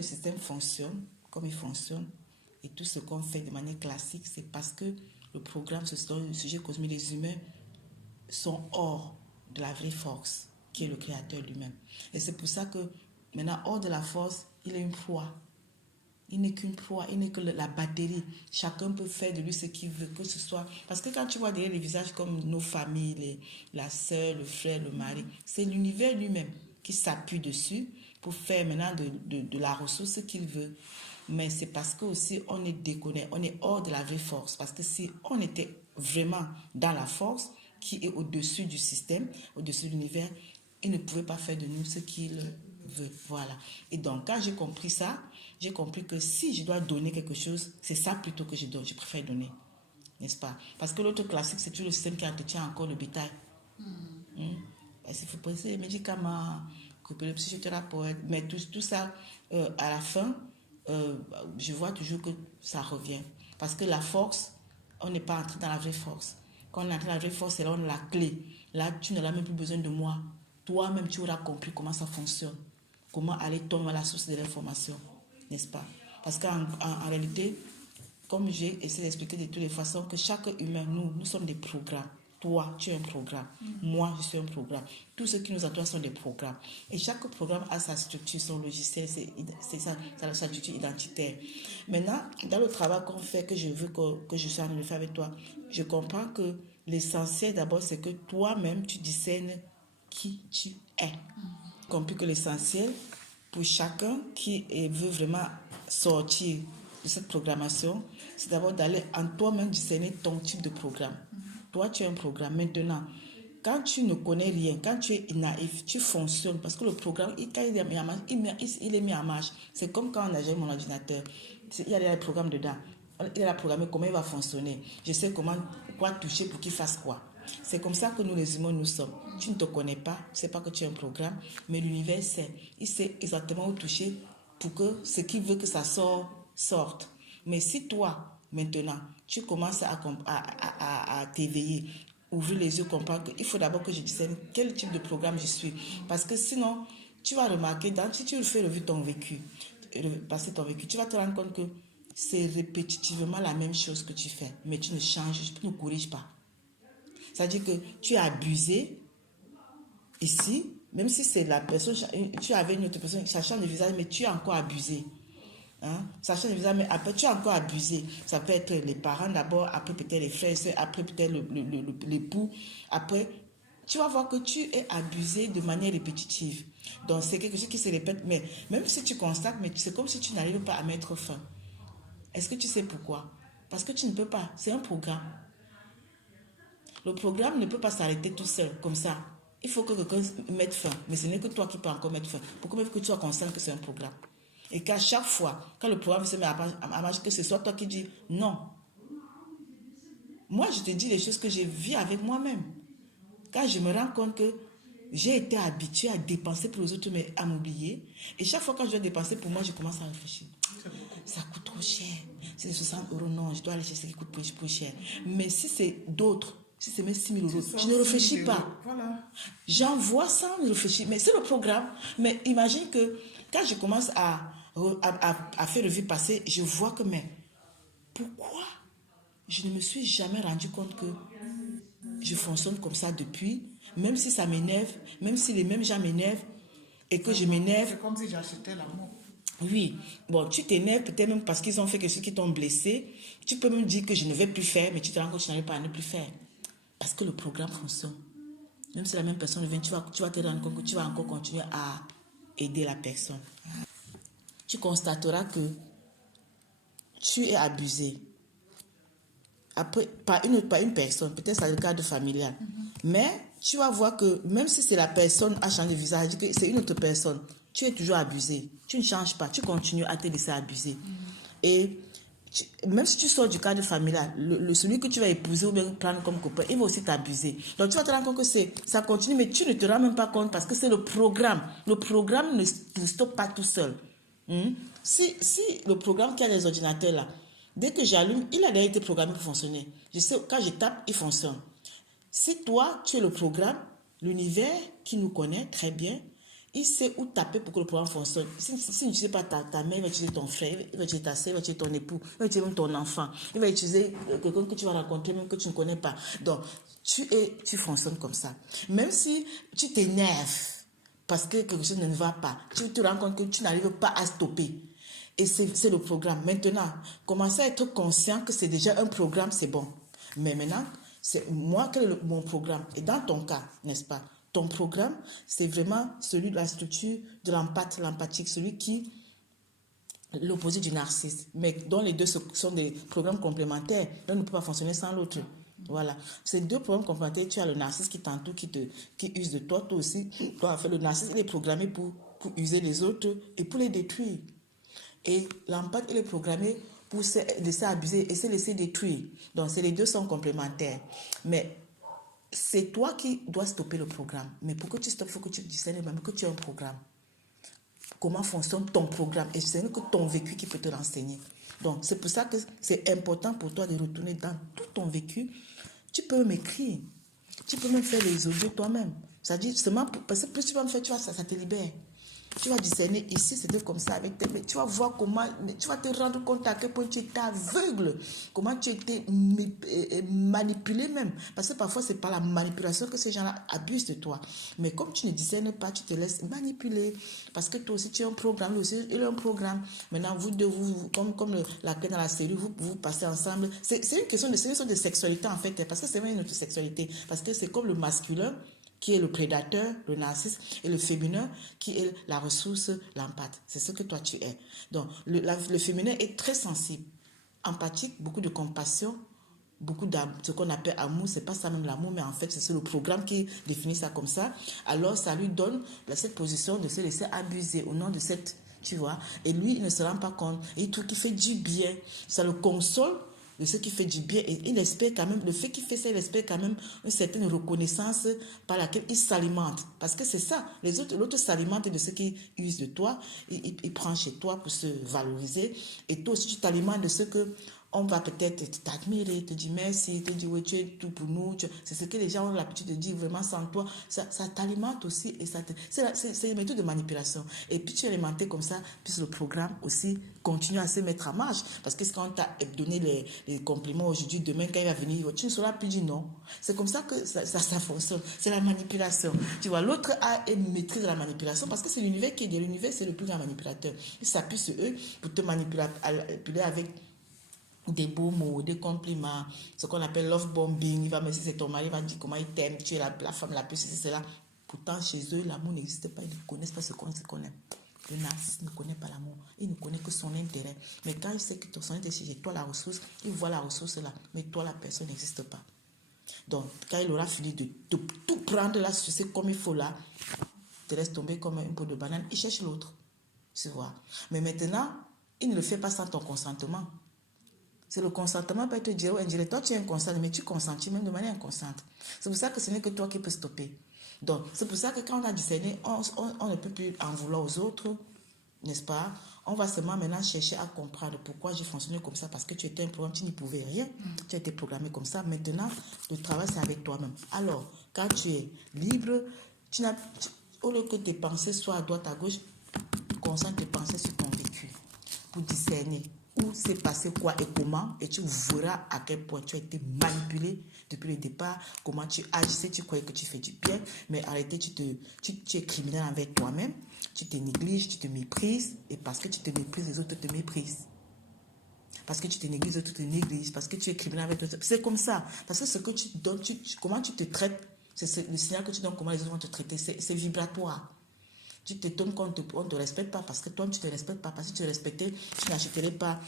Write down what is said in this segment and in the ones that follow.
le système fonctionne comme il fonctionne et tout ce qu'on fait de manière classique, c'est parce que le programme, le sujet cosmique, les humains sont hors de la vraie force qui est le créateur lui-même. Et c'est pour ça que maintenant, hors de la force, il est une proie. Il n'est qu'une proie, il n'est que la batterie. Chacun peut faire de lui ce qu'il veut, que ce soit... Parce que quand tu vois derrière les visages comme nos familles, la sœur, le frère, le mari, c'est l'univers lui-même qui s'appuie dessus pour faire maintenant de la ressource qu'il veut. Mais c'est parce que aussi on est déconnecté, on est hors de la vraie force. Parce que si on était vraiment dans la force qui est au-dessus du système, au-dessus de l'univers, il ne pouvait pas faire de nous ce qu'il veut. Voilà. Et donc, quand j'ai compris ça, j'ai compris que si je dois donner quelque chose, c'est ça plutôt que je donne. Je préfère donner. N'est-ce pas? Parce que l'autre classique, c'est toujours le système qui entretient encore le bétail. Parce qu'il faut penser les médicaments, couper le psychothérapeute, mais tout ça, à la fin, je vois toujours que ça revient. Parce que la force, on n'est pas entré dans la vraie force. Quand on est entré dans la vraie force, c'est là où on a la clé. Là, tu n'auras même plus besoin de moi. Toi-même, tu auras compris comment ça fonctionne. Comment aller tomber à la source de l'information. N'est-ce pas? Parce qu'en réalité, comme j'ai essayé d'expliquer de toutes les façons, que chaque humain, nous sommes des programmes. Toi, tu es un programme. Moi, je suis un programme. Tout ce qui nous entoure sont des programmes. Et chaque programme a sa structure, son logiciel, c'est sa structure identitaire. Maintenant, dans le travail qu'on fait, que je veux que je sois en train de faire avec toi, je comprends que l'essentiel d'abord, c'est que toi-même, tu discernes qui tu es. J'ai compris que l'essentiel, pour chacun qui veut vraiment sortir de cette programmation, c'est d'abord d'aller en toi-même discerner ton type de programme. Toi, tu es un programme. Maintenant, quand tu ne connais rien, quand tu es naïf, tu fonctionnes. Parce que le programme, quand il est mis en marche, il est mis en marche. C'est comme quand on a mon ordinateur. Il y a des programmes dedans. Il a programmé comment il va fonctionner. Je sais quoi toucher pour qu'il fasse quoi. C'est comme ça que nous, les humains, nous sommes. Tu ne te connais pas, tu ne sais pas que tu es un programme, mais l'univers sait. Il sait exactement où toucher pour que ce qu'il veut que ça sorte. Mais si toi, maintenant, tu commences à t'éveiller, ouvrir les yeux, comprendre qu'il faut d'abord que je discerne quel type de programme je suis. Parce que sinon, tu vas remarquer, si tu fais revue ton vécu, passer ton vécu, tu vas te rendre compte que c'est répétitivement la même chose que tu fais, mais tu ne changes, tu ne corriges pas. C'est-à-dire que tu as abusé ici, même si c'est la personne, tu avais une autre personne, ça change de visage, mais tu as encore abusé. Ça change de visage, mais après tu as encore abusé. Ça peut être les parents d'abord, après peut-être les frères et soeurs, après peut-être l'époux. Après, tu vas voir que tu es abusé de manière répétitive. Donc c'est quelque chose qui se répète, mais même si tu constates, mais c'est comme si tu n'arrives pas à mettre fin. Est-ce que tu sais pourquoi? Parce que tu ne peux pas, c'est un programme. Le programme ne peut pas s'arrêter tout seul, comme ça. Il faut que quelqu'un mette fin. Mais ce n'est que toi qui peux encore mettre fin. Pourquoi même que tu sois conscient que c'est un programme? Et qu'à chaque fois, quand le programme se met à marcher, que ce soit toi qui dis non. Moi, je te dis les choses que j'ai vues avec moi-même. Quand je me rends compte que j'ai été habituée à dépenser pour les autres, mais à m'oublier. Et chaque fois que je dois dépenser pour moi, je commence à réfléchir. Ça coûte trop cher. C'est 60 euros, non, je dois aller chercher ce qui coûte plus cher. Mais si c'est d'autres, si c'est même 6 000 euros, je ne réfléchis pas. Voilà. J'envoie sans réfléchir. Mais c'est le programme. Mais imagine que quand je commence à faire revue passer, je vois que, mais pourquoi je ne me suis jamais rendu compte que je fonctionne comme ça depuis, même si ça m'énerve, même si les mêmes gens m'énervent et que je m'énerve. C'est comme si j'achetais l'amour. Oui, bon, tu t'énerves peut-être même parce qu'ils ont fait quelque chose qui t'ont blessé. Tu peux même dire que je ne vais plus faire, mais tu te rends compte que tu n'arrives pas à ne plus faire. Parce que le programme fonctionne. Même si la même personne vient, tu vas te rendre compte que tu vas encore continuer à aider la personne. Tu constateras que tu es abusé. Après, par une personne, peut-être c'est le cadre familial. Mais tu vas voir que même si c'est la personne a changé de visage, que c'est une autre personne, tu es toujours abusé. Tu ne changes pas, tu continues à te laisser abuser. Et même si tu sors du cadre familial, celui que tu vas épouser ou bien prendre comme copain, il va aussi t'abuser. Donc tu vas te rendre compte que ça continue, mais tu ne te rends même pas compte parce que c'est le programme. Le programme ne stoppe pas tout seul. Si le programme qui a les ordinateurs là, dès que j'allume, il a déjà été programmé pour fonctionner. Je sais, quand je tape, il fonctionne. Si toi, tu es le programme, l'univers qui nous connaît très bien, il sait où taper pour que le programme fonctionne. Si tu ne sais pas ta mère, il va utiliser ton frère, il va utiliser ta soeur, il va utiliser ton époux, il va utiliser même ton enfant, il va utiliser quelqu'un que tu vas rencontrer, même que tu ne connais pas. Donc, tu fonctionnes comme ça. Même si tu t'énerves parce que quelque chose ne va pas, tu te rends compte que tu n'arrives pas à stopper. Et c'est le programme. Maintenant, commencez à être conscient que c'est déjà un programme, c'est bon. Mais maintenant, c'est moi, quel est mon programme? Et dans ton cas, n'est-ce pas? Ton programme, c'est vraiment celui de la structure de l'empathique, celui qui l'opposé du narcisse, mais dont les deux sont des programmes complémentaires. L'un ne peut pas fonctionner sans l'autre. Voilà. Ces deux programmes complémentaires, tu as le narcisse qui t'entoure, qui use de toi, toi aussi. Toi, en fait, le narcisse, il est programmé pour user les autres et pour les détruire. Et l'empathie, il est programmé pour se laisser abuser et se laisser détruire. Donc, les deux sont complémentaires. Mais c'est toi qui dois stopper le programme. Mais pour que tu stoppes, il faut que tu discernes même que tu as un programme. Comment fonctionne ton programme? Et c'est que ton vécu qui peut te l'enseigner. Donc, c'est pour ça que c'est important pour toi de retourner dans tout ton vécu. Tu peux m'écrire. Tu peux même faire les audios toi-même. C'est-à-dire, seulement parce que plus tu vas me faire, tu vois, ça te libère. Tu vas discerner ici, c'était comme ça avec tes, mais tu vas voir comment, tu vas te rendre compte à quel point tu étais aveugle, comment tu étais manipulé même. Parce que parfois, c'est par la manipulation que ces gens-là abusent de toi. Mais comme tu ne discernes pas, tu te laisses manipuler. Parce que toi aussi, tu as un programme, lui aussi, il a un programme. Maintenant, vous deux, comme la clé dans la série, vous passez ensemble. C'est une question de sexualité, en fait, parce que c'est même une autre sexualité. Parce que c'est comme le masculin, qui est le prédateur, le narcisse, et le féminin, qui est la ressource, l'empathe. C'est ce que toi tu es. Donc, le féminin est très sensible, empathique, beaucoup de compassion, beaucoup de ce qu'on appelle amour. C'est pas ça même l'amour, mais en fait, c'est le programme qui définit ça comme ça. Alors, ça lui donne cette position de se laisser abuser au nom de cette, tu vois. Et lui, il ne se rend pas compte. Et il trouve qu'il fait du bien. Ça le console de ce qui fait du bien, et il espère quand même, le fait qu'il fait ça, il espère quand même une certaine reconnaissance par laquelle il s'alimente. Parce que c'est ça, l'autre s'alimente de ce qui use de toi, il prend chez toi pour se valoriser, et toi aussi tu t'alimentes de ce que on va peut-être t'admirer, te dire merci, te dire oui, tu es tout pour nous. C'est ce que les gens ont l'habitude de dire vraiment sans toi. Ça t'alimente aussi. Et c'est une méthode de manipulation. Et puis tu es alimenté comme ça, puis le programme aussi continue à se mettre en marche. Parce que quand on t'a donné les compliments aujourd'hui, demain, quand il va venir, tu ne sauras plus dire non. C'est comme ça que ça fonctionne. C'est la manipulation. Tu vois, l'autre a une maîtrise de la manipulation parce que c'est l'univers qui est de l'univers, c'est le plus grand manipulateur. Il s'appuie sur eux pour te manipuler avec des beaux mots, des compliments, ce qu'on appelle love bombing. Il va me dire c'est ton mari, il va dire comment il t'aime, tu es la femme la plus, c'est cela. Pourtant, chez eux, l'amour n'existe pas, ils ne connaissent pas ce qu'on aime. Le narcisse ne connaît pas l'amour, il ne connaît que son intérêt. Mais quand il sait que son intérêt, c'est toi la ressource, il voit la ressource là, mais toi la personne n'existe pas. Donc, quand il aura fini de tout prendre là, c'est comme il faut là, te laisse tomber comme un pot de banane, il cherche l'autre. Tu vois. Mais maintenant, il ne le fait pas sans ton consentement. C'est le consentement peut te dire, ouais, toi tu es inconscient, mais tu consentis même de manière inconsciente. C'est pour ça que ce n'est que toi qui peux stopper. Donc, c'est pour ça que quand on a discerné, on ne peut plus en vouloir aux autres, n'est-ce pas? On va seulement maintenant chercher à comprendre pourquoi j'ai fonctionné comme ça, parce que tu étais un programme, tu n'y pouvais rien, tu as été programmé comme ça. Maintenant, le travail, c'est avec toi-même. Alors, quand tu es libre, au lieu que tes pensées soient à droite, à gauche, concentre tes pensées sur ton vécu pour discerner où s'est passé quoi et comment, et tu verras à quel point tu as été manipulé depuis le départ, comment tu agissais, tu croyais que tu fais du bien, mais en réalité tu es criminel envers toi-même, tu te négliges, tu te méprises, et parce que tu te méprises, les autres te méprisent. Parce que tu te négliges, les autres te négligent, parce que tu es criminel avec toi. C'est comme ça, parce que ce que tu donnes, comment tu te traites, c'est le signal que tu donnes, comment les autres vont te traiter, c'est vibratoire. Tu t'étonnes qu'on ne te respecte pas parce que toi, tu ne te respectes pas. Parce que si tu te respectais, tu n'achèterais pas,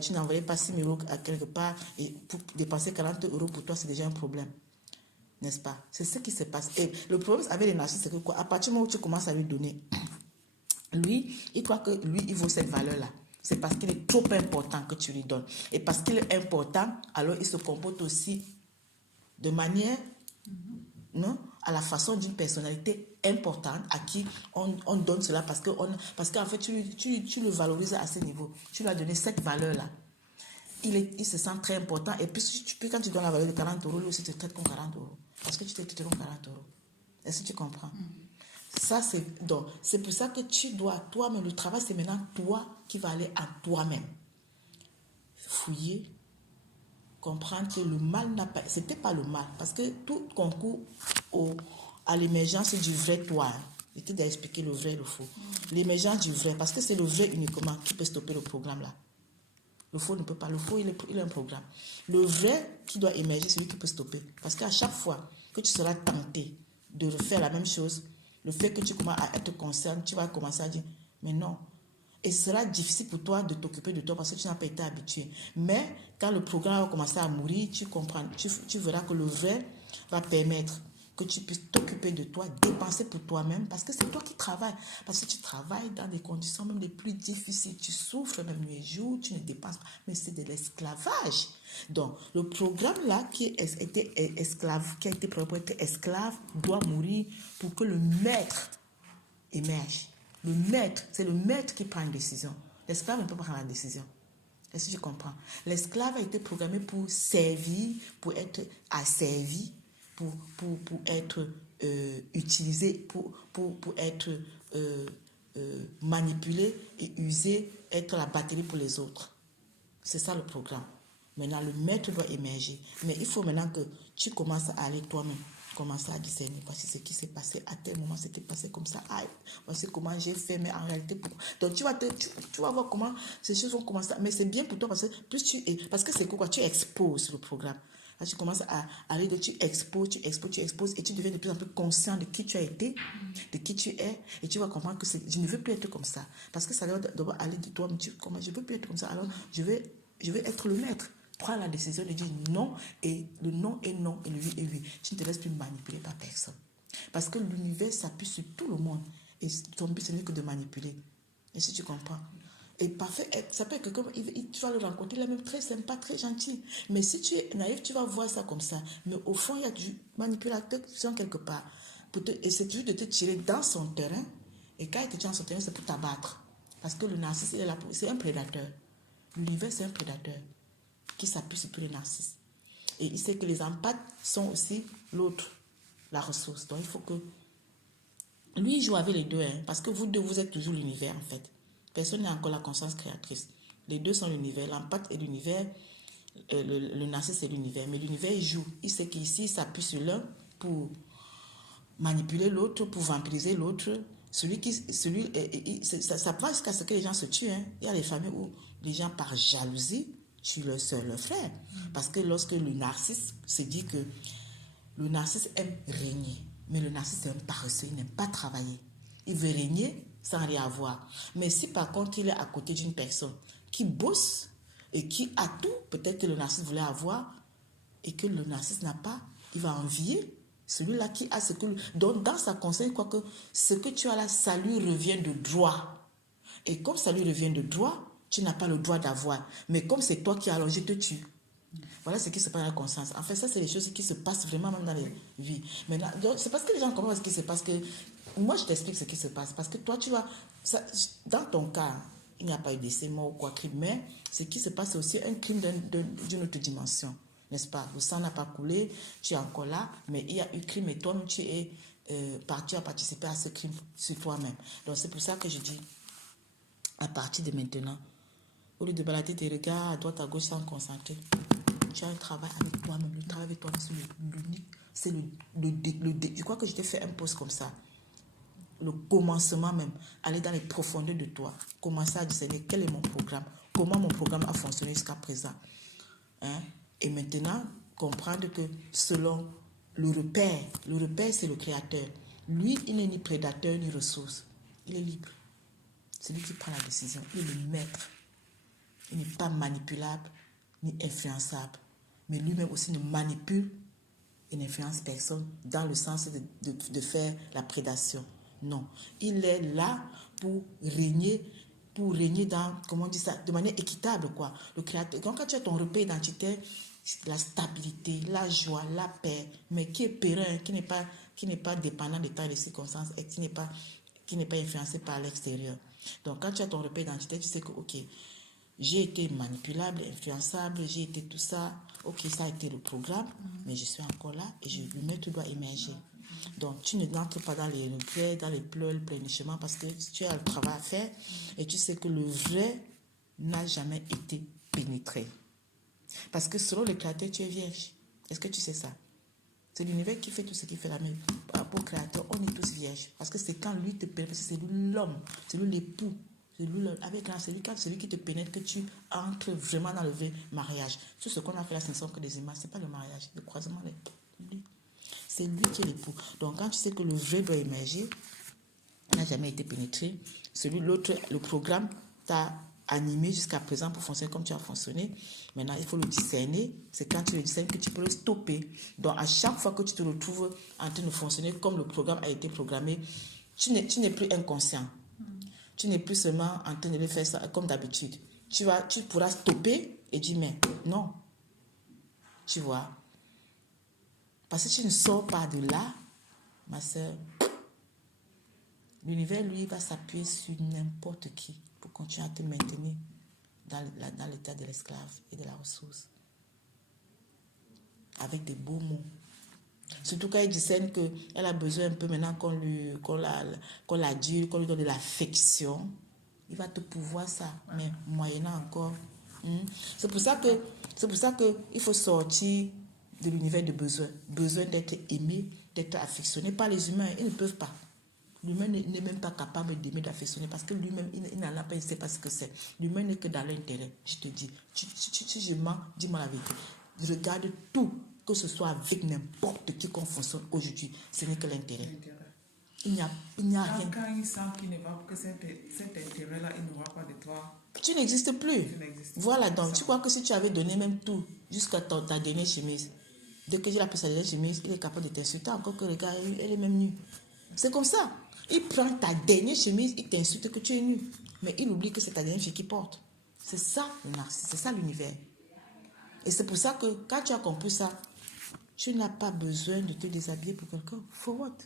tu n'envoyais pas 6 000 € à quelque part. Et pour dépenser 40 € pour toi, c'est déjà un problème. N'est-ce pas? C'est ce qui se passe. Et le problème avec les narcissiques, c'est que quoi? À partir du moment où tu commences à lui donner, lui, il croit que lui, il vaut cette valeur-là. C'est parce qu'il est trop important que tu lui donnes. Et parce qu'il est important, alors il se comporte aussi de manière, non, à la façon d'une personnalité importante à qui on donne cela parce qu'en fait, tu le valorises à ce niveau. Tu lui as donné cette valeur-là. Il se sent très important. Et puis quand tu donnes la valeur de 40 €, lui aussi te traite comme 40 €. Parce que tu t'es traité comme 40 €. Est-ce que tu comprends? Ça, c'est pour ça que tu dois, toi-même, le travail, c'est maintenant toi qui vas aller à toi-même. Fouiller, comprendre que le mal n'a pas, c'était pas le mal, parce que tout concourt à l'émergence du vrai toi. Je t'ai expliqué le vrai et le faux. L'émergence du vrai, parce que c'est le vrai uniquement qui peut stopper le programme là. Le faux ne peut pas. Le faux, il est un programme. Le vrai qui doit émerger, c'est lui qui peut stopper. Parce qu'à chaque fois que tu seras tenté de refaire la même chose, le fait que tu commences à être conscient, tu vas commencer à dire, mais non. Et ce sera difficile pour toi de t'occuper de toi parce que tu n'as pas été habitué. Mais quand le programme va commencer à mourir, tu comprends, tu verras que le vrai va permettre que tu puisses t'occuper de toi, dépenser pour toi-même, parce que c'est toi qui travailles. Parce que tu travailles dans des conditions même les plus difficiles. Tu souffres même nuit et jour, tu ne dépenses pas. Mais c'est de l'esclavage. Donc, le programme-là qui a été esclave, qui a été prévu pour être esclave, doit mourir pour que le maître émerge. Le maître, c'est le maître qui prend une décision. L'esclave ne peut pas prendre la décision. Est-ce que tu comprends? L'esclave a été programmé pour servir, pour être asservi, pour être utilisé, pour être manipulé et usé, être la batterie pour les autres. C'est ça le programme. Maintenant, le maître doit émerger. Mais il faut maintenant que tu commences à aller toi-même, commencer à discerner. Voici ce qui s'est passé. À tel moment, c'était passé comme ça. Ah, voici comment j'ai fait, mais en réalité, donc tu vas voir comment ces choses vont commencer. Mais c'est bien pour toi parce que parce que c'est quoi? Tu exposes le programme. Là, tu commences à aller, tu exposes, et tu deviens de plus en plus conscient de qui tu as été, de qui tu es, et tu vas comprendre que je ne veux plus être comme ça. Parce que ça doit aller de toi, mais je ne veux plus être comme ça. Alors, je vais être le maître. Prends la décision de dire non, et le non est non, et le oui est oui. Tu ne te laisses plus manipuler par personne. Parce que l'univers s'appuie sur tout le monde. Et ton but, ce n'est que de manipuler. Et si tu comprends. Et parfait, ça peut être que comme tu vas le rencontrer, il est même très sympa, très gentil. Mais si tu es naïf, tu vas voir ça comme ça. Mais au fond, il y a du manipulateur quelque part. Et c'est toujours de te tirer dans son terrain. Et quand il te tire dans son terrain, c'est pour t'abattre. Parce que le narcisse, c'est un prédateur. L'univers, c'est un prédateur qui s'appuie sur tous les narcisses. Et il sait que les empathes sont aussi l'autre, la ressource. Donc il faut que... Lui, il joue avec les deux, hein, parce que vous deux, vous êtes toujours l'univers, en fait. Personne n'a encore la conscience créatrice. Les deux sont l'univers. L'empathe est l'univers, le narcisse est l'univers. Mais l'univers, il joue. Il sait qu'ici, il s'appuie sur l'un pour manipuler l'autre, pour vampiriser l'autre. Ça va jusqu'à ce que les gens se tuent. Hein. Il y a des familles où les gens, par jalousie, tuent leur soeur, leur frère. Parce que lorsque le narcisse se dit que le narcisse aime régner, mais le narcisse est un paresseux, il n'aime pas travailler. Il veut régner sans rien avoir. Mais si par contre il est à côté d'une personne qui bosse et qui a tout, peut-être que le narcisse voulait avoir et que le narcisse n'a pas, il va envier celui-là qui a ce que... Donc dans sa conseil, il croit que ce que tu as là, ça lui revient de droit. Et comme ça lui revient de droit, tu n'as pas le droit d'avoir. Mais comme c'est toi qui as, alors je te tue. Voilà ce qui se passe dans la conscience. En fait, ça, c'est les choses qui se passent vraiment même dans les vies. Maintenant, c'est parce que les gens comprennent ce qui se passe que... Moi, je t'explique ce qui se passe. Parce que toi, tu vois... Dans ton cas, il n'y a pas eu décès, mort ou quoi, crime. Mais ce qui se passe, c'est aussi un crime d'une autre dimension. N'est-ce pas? Le sang n'a pas coulé, tu es encore là, mais il y a eu crime et toi-même, tu es parti à participer à ce crime sur toi-même. Donc, c'est pour ça que je dis, à partir de maintenant, au lieu de balader tes regards à droite, à gauche sans concentrer, tu as un travail avec toi-même. Le travail avec toi-même, c'est l'unique. C'est je crois que je t'ai fait un post comme ça. Le commencement même. Aller dans les profondeurs de toi. Commencer à discerner quel est mon programme. Comment mon programme a fonctionné jusqu'à présent. Hein? Et maintenant, comprendre que selon le repère c'est le créateur. Lui, il n'est ni prédateur ni ressource. Il est libre. C'est lui qui prend la décision. Il est le maître. Il n'est pas manipulable ni influençable. Mais lui-même aussi ne manipule et n'influence personne dans le sens de faire la prédation. Non. Il est là pour régner dans, comment on dit ça, de manière équitable, quoi. Le créateur. Donc, quand tu as ton repère identitaire, la stabilité, la joie, la paix, mais qui est périn, qui n'est pas dépendant des temps et des circonstances et qui n'est pas influencé par l'extérieur. Donc, quand tu as ton repère identitaire, tu sais que, ok, j'ai été manipulable, influençable, j'ai été tout ça. Ok, ça a été le programme, mais je suis encore là et le maître doit émerger. Donc, tu n'entres pas dans les regrets, dans les pleurs, le plénichement, parce que tu as le travail à faire et tu sais que le vrai n'a jamais été pénétré. Parce que selon le créateur, tu es vierge. Est-ce que tu sais ça? C'est l'univers qui fait tout ce qu'il fait la même. Par rapport au créateur, on est tous vierges. Parce que c'est quand lui te pénètre, c'est lui l'homme, c'est lui l'époux. C'est lui, avec celui qui te pénètre que tu entres vraiment dans le vrai mariage. Tout ce qu'on a fait là, ce ne sont que des images. Ce n'est pas le mariage. Le croisement, c'est lui qui est l'époux. Donc quand tu sais que le vrai doit émerger, n'a jamais été pénétré, l'autre, le programme t'a animé jusqu'à présent pour fonctionner comme tu as fonctionné. Maintenant, il faut le discerner. C'est quand tu le discernes que tu peux le stopper. Donc, à chaque fois que tu te retrouves en train de fonctionner comme le programme a été programmé, tu n'es plus inconscient. Tu n'es plus seulement en train de le faire ça comme d'habitude. Tu pourras stopper et dire, mais non. Tu vois. Parce que tu ne sors pas de là, ma soeur. L'univers, lui, va s'appuyer sur n'importe qui pour continuer à te maintenir dans l'état de l'esclave et de la ressource. Avec des beaux mots. Surtout quand il discerne qu'elle a besoin un peu maintenant qu'on l'adulte, qu'on lui donne de l'affection. Il va te pouvoir ça, mais moyennant encore. C'est pour ça que il faut sortir de l'univers de besoin. Besoin d'être aimé, d'être affectionné par les humains. Ils ne peuvent pas. L'humain n'est même pas capable d'aimer, d'affectionner parce que lui-même, il n'en a pas, il ne sait pas ce que c'est. L'humain n'est que dans l'intérêt. Je te dis, si je mens, dis-moi la vérité. Je regarde tout, que ce soit avec n'importe qui qu'on fonctionne aujourd'hui, ce n'est que l'intérêt. Il n'y a rien. Quand il sent qu'il ne va, que cet intérêt-là, il ne va pas de toi. Tu n'existes plus. Voilà, donc tu crois que si tu avais donné même tout, jusqu'à ta dernière chemise, dès que j'ai la sa dernière chemise, il est capable de t'insulter, encore que le gars, elle est même nue. C'est comme ça. Il prend ta dernière chemise, il t'insulte que tu es nu. Mais il oublie que c'est ta dernière chemise qu'il porte. C'est ça le narcissisme, c'est ça l'univers. Et c'est pour ça que quand tu as compris ça, tu n'as pas besoin de te déshabiller pour quelqu'un. For what?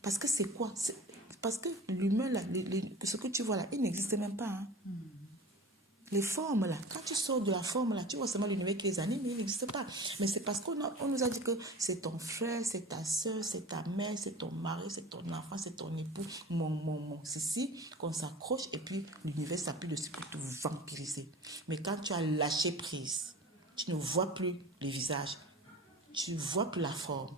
Parce que c'est quoi? Parce que l'humain, là, ce que tu vois là, il n'existe même pas. Hein. Les formes là, quand tu sors de la forme là, tu vois seulement l'univers qui les anime, mais il n'existe pas. Mais c'est parce qu'on nous a dit que c'est ton frère, c'est ta soeur, c'est ta mère, c'est ton mari, c'est ton enfant, c'est ton époux, c'est ici qu'on s'accroche et puis l'univers s'appuie dessus pour te vampiriser. Mais quand tu as lâché prise, tu ne vois plus les visages, tu ne vois plus la forme,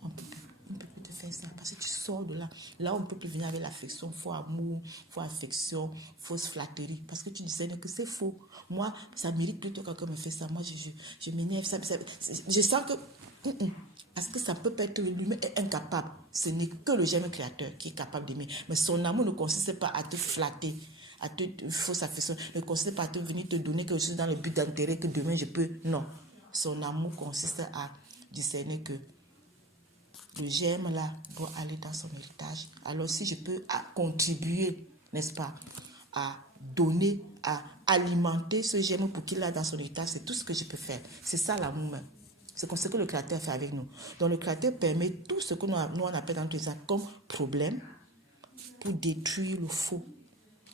on ne peut plus te faire ça parce que tu sors de là. Là, on ne peut plus venir avec l'affection, faux amour, faux affection, fausse flatterie parce que tu disais que c'est faux. Moi, ça mérite plutôt que quelqu'un me fait ça. Moi, je m'énerve. Je sens que... parce que ça peut pas être l'humain est incapable. Ce n'est que le génie créateur qui est capable d'aimer. Mais son amour ne consiste pas à te flatter, à te fausse affection, ne consiste pas à te venir te donner quelque chose dans le but d'intérêt que demain je peux. Non. Son amour consiste à discerner que le germe là doit aller dans son héritage. Alors si je peux contribuer, n'est-ce pas, à donner, à alimenter ce germe pour qu'il aille dans son héritage, c'est tout ce que je peux faire. C'est ça l'amour même. C'est ce que le Créateur fait avec nous. Donc le Créateur permet tout ce que nous on appelle dans tous les actes comme problème pour détruire le faux,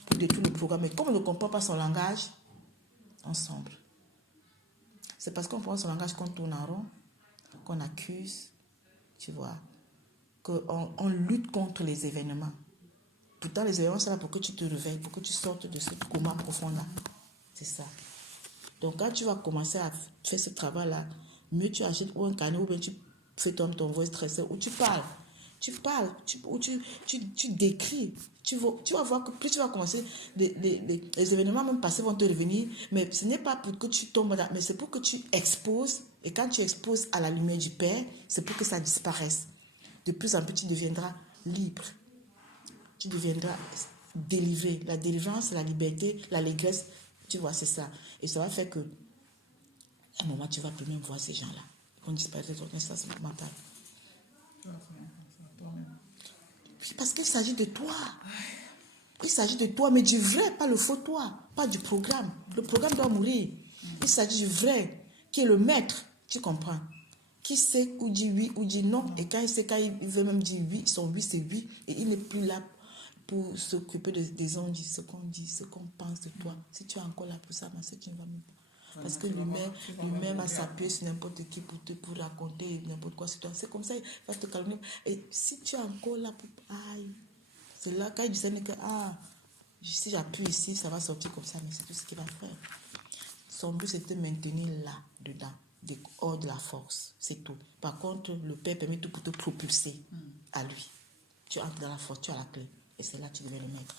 pour détruire le programme. Mais comme on ne comprend pas son langage, ensemble. C'est parce qu'on comprend son langage qu'on tourne en rond, qu'on accuse, tu vois, qu'on lutte contre les événements. Pourtant, les événements sont là pour que tu te réveilles, pour que tu sortes de ce coma profond-là. C'est ça. Donc, quand tu vas commencer à faire ce travail-là, mieux tu achètes ou un carnet, ou bien tu fais ton voix stressée, ou tu parles. Ou tu décris. Tu vas voir que plus tu vas commencer, les événements même passés vont te revenir, mais ce n'est pas pour que tu tombes là, mais c'est pour que tu exposes, et quand tu exposes à la lumière du Père, c'est pour que ça disparaisse. De plus en plus, tu deviendras libre. Tu deviendras délivré. La délivrance, la liberté, l'allégresse, tu vois, c'est ça. Et ça va faire que, à un moment, tu vas plus même voir ces gens-là. Ils vont disparaître de ton espace mental. Parce qu'il s'agit de toi. Il s'agit de toi, mais du vrai, pas le faux toi, pas du programme. Le programme doit mourir. Il s'agit du vrai, qui est le maître, tu comprends? Qui sait ou dit oui ou dit non. Et quand il veut même dire oui, son oui c'est oui. Et il n'est plus là pour s'occuper des ondes, ce qu'on dit, ce qu'on pense de toi. Si tu es encore là pour ça, mais tu ne vas même pas. Parce que lui-même va s'appuyer sur n'importe qui pour raconter n'importe quoi sur toi. C'est comme ça, il va te calmer. Et si tu es encore là, aïe, c'est là quand il disait que, si j'appuie ici, ça va sortir comme ça, mais c'est tout ce qu'il va faire. Son but, c'est de te maintenir là, dedans, hors de la force. C'est tout. Par contre, le Père permet tout pour te propulser à lui. Tu entres dans la force, tu as la clé. Et c'est là que tu deviens le maître.